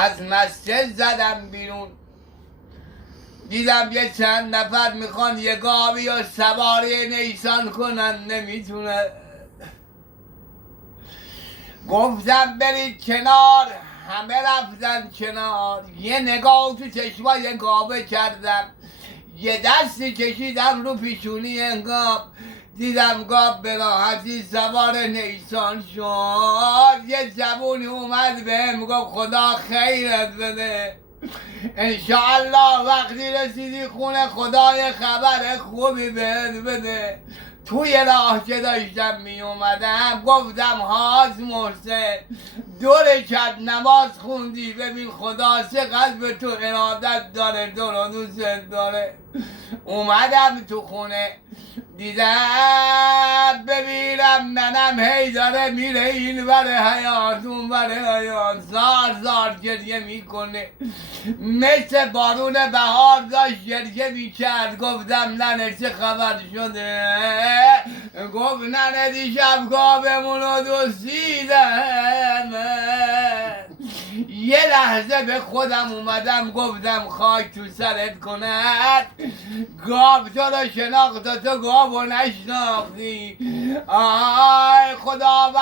از مسجد زدم بیرون، دیدم یه چند نفر میخوان یه گاوی و سواری نیسان کنن، نمیتونه. گفتم برید کنار، همه رفتن کنار. یه نگاه تو چشمای گاوه کردم، یه دستی کشیدم رو پیشونی گاو، دیدم گاو به راحتی سوار نیسان شد. یه جوونی اومد بهم گفت خدا خیرت بده، انشاءالله وقتی رسیدی خونه خدای خبر خوبی بهت بده. توی راه که داشتم می اومدم گفتم حاج محسن 2 رکعت نماز خوندی، ببین خدا چقدر به تو ارادت داره، تو رو دوست داره. اومدم تو خونه دیدم ببینم ننم هی داره میره این بره حیات اون بره حیات، زار گریه میکنه، مثل بارون بهار داشت گریه میکرد. گفتم ننه چه خبر شده؟ گفت ننه دیشب گاومون رو دزدیدن. یه لحظه به خودم اومدم گفتم خاک تو سرت کند، گاو تو رو شناخت و تو گاو رو نشناختی. آی خدا